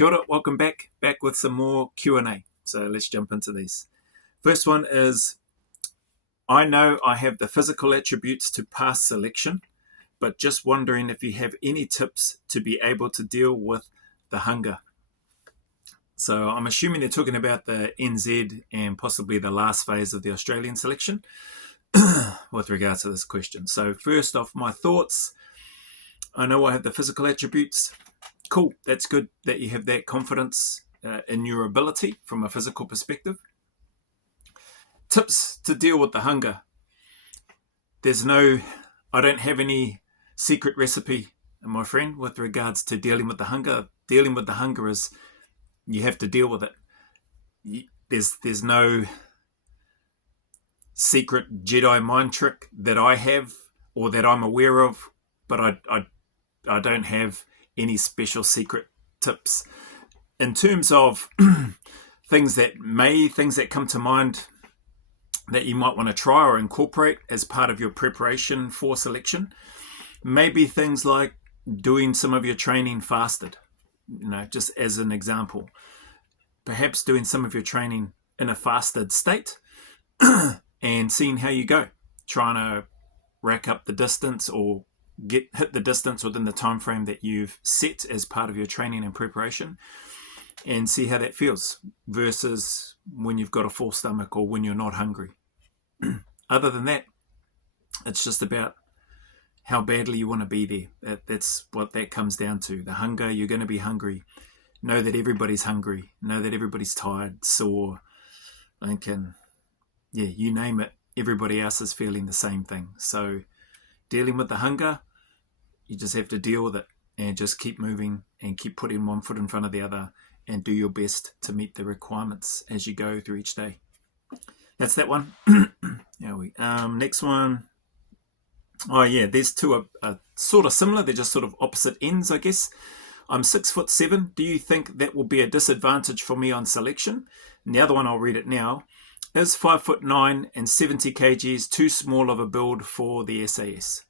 Kia ora, welcome back with some more Q&A. So let's jump into these. First one is, I know I have the physical attributes to pass selection, but just wondering if you have any tips to be able to deal with the hunger. So I'm assuming they're talking about the NZ and possibly the last phase of the Australian selection with regards to this question. So first off, my thoughts. I know I have the physical attributes. Cool, that's good that you have that confidence in your ability from a physical perspective. Tips to deal with the hunger. I don't have any secret recipe, my friend, with regards to dealing with the hunger. Dealing with the hunger is you have to deal with it. There's no secret Jedi mind trick that I have or that I'm aware of, but I don't have any special secret tips. In terms of things that come to mind that you might want to try or incorporate as part of your preparation for selection, maybe things like doing some of your training fasted, just as an example. Perhaps doing some of your training in a fasted state and seeing how you go, trying to rack up the distance or hit the distance within the time frame that you've set as part of your training and preparation, and see how that feels versus when you've got a full stomach or when you're not hungry. Other than that, it's just about how badly you want to be there. That's what that comes down to. The hunger, you're going to be hungry. Know that everybody's hungry. Know that everybody's tired, sore, thinking, you name it, everybody else is feeling the same thing. So dealing with the hunger, you just have to deal with it and just keep moving and keep putting one foot in front of the other and do your best to meet the requirements as you go through each day. That's that one. Next one. Oh yeah, these two are sort of similar. They're just sort of opposite ends, I guess. I'm 6'7". Do you think that will be a disadvantage for me on selection? And the other one, I'll read it now. Is 5'9" and 70 kgs too small of a build for the SAS?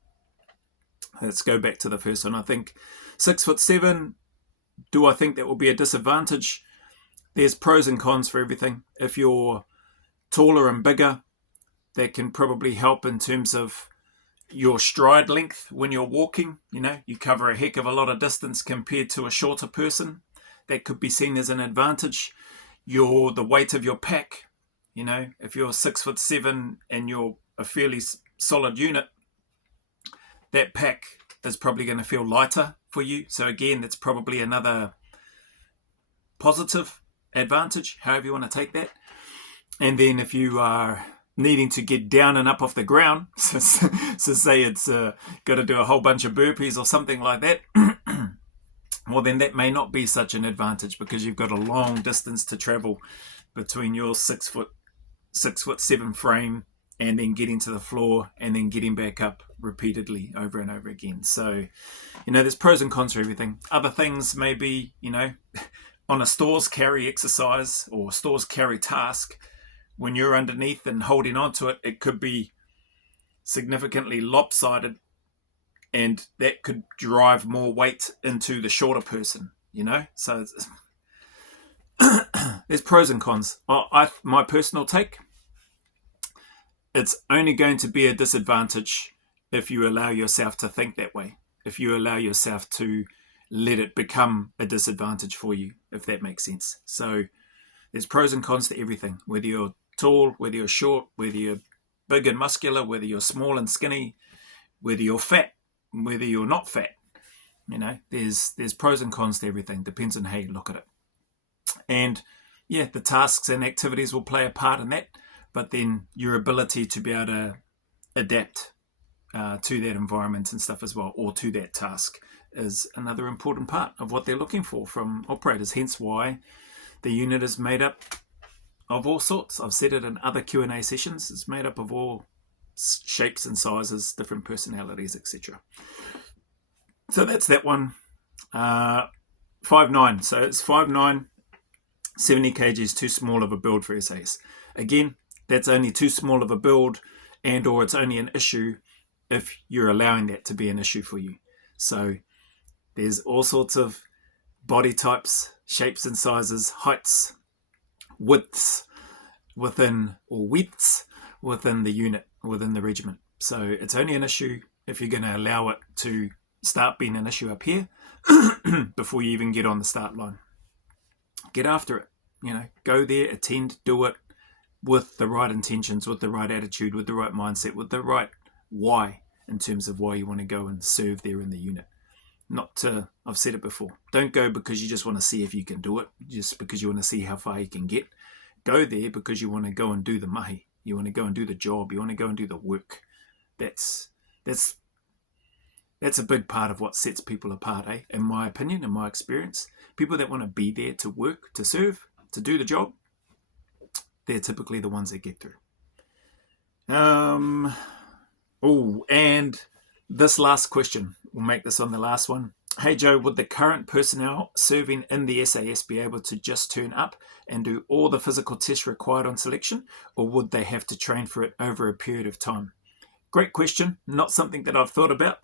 Let's go back to the first one. I think 6'7". Do I think that will be a disadvantage? There's pros and cons for everything. If you're taller and bigger, that can probably help in terms of your stride length when you're walking. You cover a heck of a lot of distance compared to a shorter person. That could be seen as an advantage. The weight of your pack. If you're 6'7" and you're a fairly solid unit, that pack is probably going to feel lighter for you. So again, that's probably another positive advantage, however you want to take that. And then if you are needing to get down and up off the ground, so say it's got to do a whole bunch of burpees or something like that, well, then that may not be such an advantage because you've got a long distance to travel between your 6'7" frame and then getting to the floor and then getting back up repeatedly over and over again. So, there's pros and cons for everything. Other things may be, on a stores carry exercise or stores carry task, when you're underneath and holding onto it, it could be significantly lopsided and that could drive more weight into the shorter person, So there's pros and cons. My personal take, it's only going to be a disadvantage if you allow yourself to think that way, if you allow yourself to let it become a disadvantage for you, if that makes sense. So there's pros and cons to everything, whether you're tall, whether you're short, whether you're big and muscular, whether you're small and skinny, whether you're fat, whether you're not fat. There's pros and cons to everything. Depends on how you look at it. And the tasks and activities will play a part in that, but then your ability to be able to adapt to that environment and stuff as well, or to that task, is another important part of what they're looking for from operators. Hence why the unit is made up of all sorts. I've said it in other Q&A sessions. It's made up of all shapes and sizes, different personalities, etc. So that's that one. 5'9". So it's 5'9", 70 kgs too small of a build for SAS. Again, that's only too small of a build, and or it's only an issue if you're allowing that to be an issue for you. So there's all sorts of body types, shapes and sizes, heights, widths within the unit, within the regiment. So it's only an issue if you're going to allow it to start being an issue up here before you even get on the start line. Get after it. Go there, attend, do it with the right intentions, with the right attitude, with the right mindset, with the right why in terms of why you want to go and serve there in the unit. I've said it before, don't go because you just want to see if you can do it, just because you want to see how far you can get. Go there because you want to go and do the mahi. You want to go and do the job. You want to go and do the work. That's a big part of what sets people apart, in my opinion, in my experience. People that want to be there to work, to serve, to do the job, they're typically the ones that get through. And this last question, we'll make this on the last one. Hey Joe, would the current personnel serving in the SAS be able to just turn up and do all the physical tests required on selection, or would they have to train for it over a period of time? Great question, not something that I've thought about.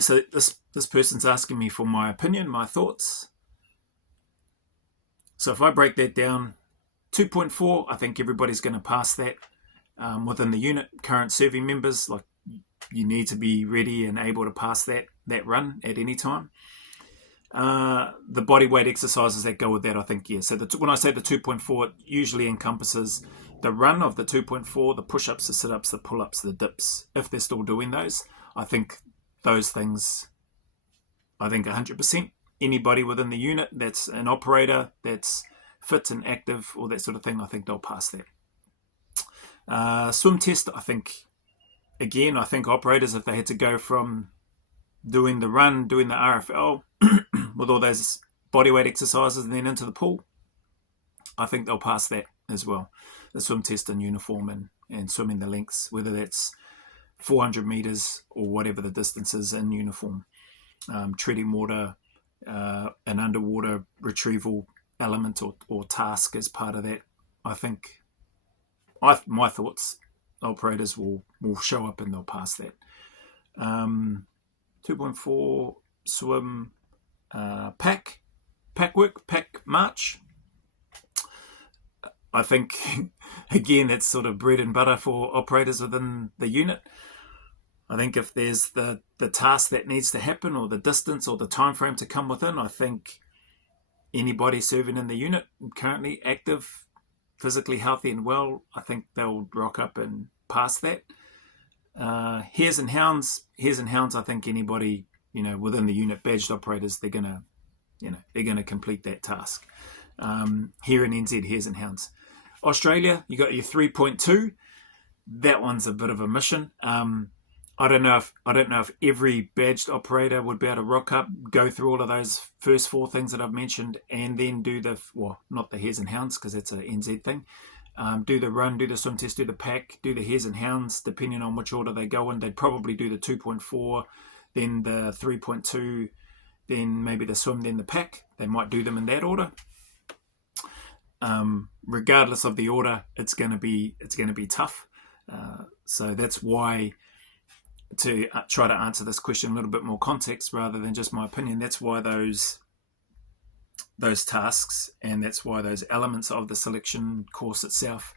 So this person's asking me for my opinion, my thoughts. So if I break that down, 2.4, I think everybody's going to pass that within the unit. Current serving members, like, you need to be ready and able to pass that run at any time. The body weight exercises that go with that, I think, yeah. So when I say the 2.4, it usually encompasses the run of the 2.4, the push-ups, the sit-ups, the pull-ups, the dips. If they're still doing those, I think those things, 100%. Anybody within the unit that's an operator, that's fit and active, or that sort of thing, I think they'll pass that. Swim test, I think operators, if they had to go from doing the run, doing the RFL, with all those bodyweight exercises and then into the pool, I think they'll pass that as well. The swim test in uniform and swimming the lengths, whether that's 400 meters or whatever the distance is in uniform. Treading water, an underwater retrieval element or task as part of that. I think my thoughts, operators will show up and they'll pass that. 2.4 swim, pack work, pack march. I think, again, that's sort of bread and butter for operators within the unit. I think if there's the task that needs to happen, or the distance or the time frame to come within, I think anybody serving in the unit, currently active, physically healthy and well, I think they'll rock up and pass that. Hares and hounds, I think anybody, within the unit, badged operators, they're gonna complete that task. Here in NZ, hares and hounds. Australia, you got your 3.2. That one's a bit of a mission. I don't know if every badged operator would be able to rock up, go through all of those first 4 things that I've mentioned, and then do not the hares and hounds, because that's an NZ thing. Do the run, do the swim test, do the pack, do the hares and hounds, depending on which order they go in. They'd probably do the 2.4, then the 3.2, then maybe the swim, then the pack. They might do them in that order. Regardless of the order, it's going to be tough. So that's why, to try to answer this question in a little bit more context rather than just my opinion, that's why those tasks, and that's why those elements of the selection course itself,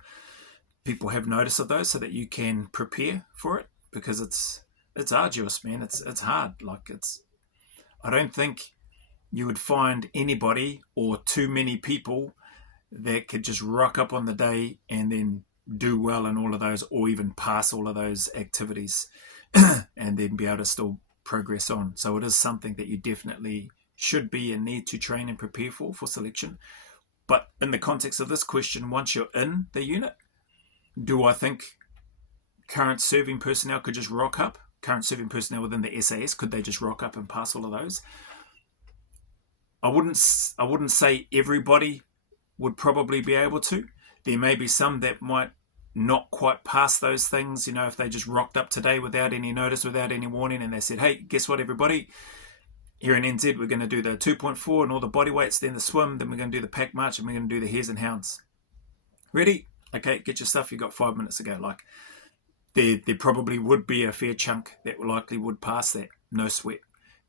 people have notice of those so that you can prepare for it, because it's arduous, man. It's hard. I don't think you would find anybody or too many people that could just rock up on the day and then do well in all of those, or even pass all of those activities and then be able to still progress on. So it is something that you definitely should be and need to train and prepare for selection. But in the context of this question, once you're in the unit, do I think current serving personnel could just rock up? Current serving personnel within the SAS, could they just rock up and pass all of those? I wouldn't say everybody would probably be able to. There may be some that might not quite pass those things, if they just rocked up today without any notice, without any warning, and they said, hey, guess what, everybody? Here in NZ, we're going to do the 2.4 and all the body weights, then the swim, then we're going to do the pack march, and we're going to do the hares and hounds. Ready? Okay, get your stuff. You've got 5 minutes to go. There probably would be a fair chunk that likely would pass that, no sweat.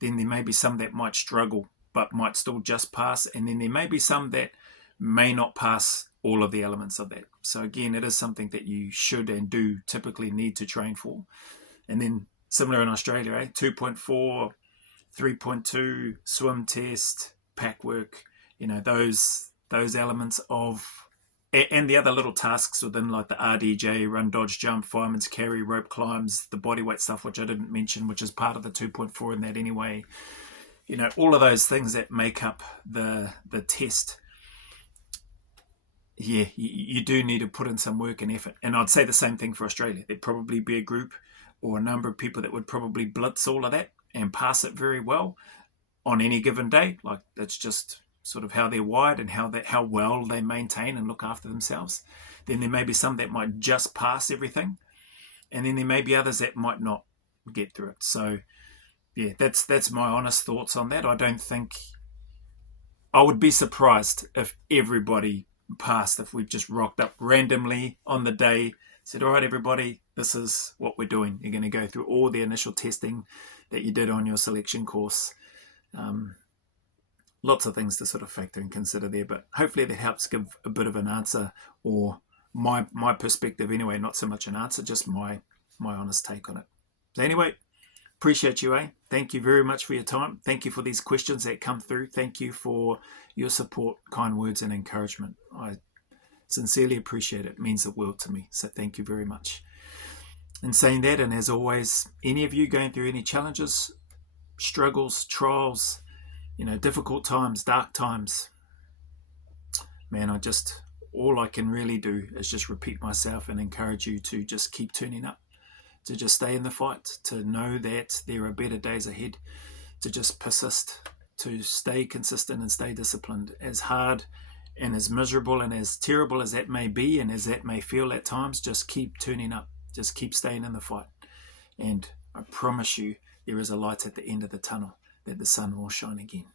Then there may be some that might struggle but might still just pass. And then there may be some that may not pass all of the elements of that. So again, it is something that you should and do typically need to train for. And then similar in Australia, 2.4, 3.2, swim test, pack work, those elements of, and the other little tasks within like the RDJ, run, dodge, jump, fireman's carry, rope climbs, the bodyweight stuff, which I didn't mention, which is part of the 2.4 in that anyway. All of those things that make up the test. Yeah, you do need to put in some work and effort. And I'd say the same thing for Australia. There'd probably be a group or a number of people that would probably blitz all of that and pass it very well on any given day. Like, that's just sort of how they're wired and how well they maintain and look after themselves. Then there may be some that might just pass everything, and then there may be others that might not get through it. So yeah, that's my honest thoughts on that. I don't think, I would be surprised if everybody passed, if we've just rocked up randomly on the day, said, all right, everybody, this is what we're doing. You're going to go through all the initial testing that you did on your selection course. Lots of things to sort of factor and consider there, but hopefully that helps give a bit of an answer, or my perspective anyway, not so much an answer, just my honest take on it. So anyway, appreciate you, Thank you very much for your time. Thank you for these questions that come through. Thank you for your support, kind words and encouragement. I sincerely appreciate it. It means the world to me. So thank you very much. In saying that, and as always, any of you going through any challenges, struggles, trials, difficult times, dark times, man, all I can really do is just repeat myself and encourage you to just keep turning up, to just stay in the fight, to know that there are better days ahead, to just persist, to stay consistent and stay disciplined. As hard and as miserable and as terrible as that may be and as that may feel at times, just keep turning up, just keep staying in the fight. And I promise you, there is a light at the end of the tunnel, that the sun will shine again.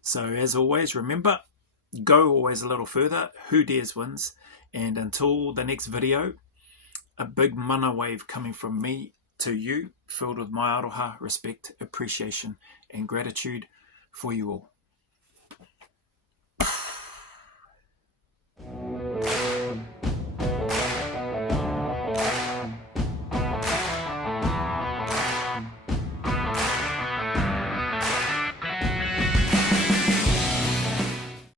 So as always, remember, go always a little further. Who dares wins. And until the next video, a big mana wave coming from me to you, filled with my aroha, respect, appreciation, and gratitude for you all.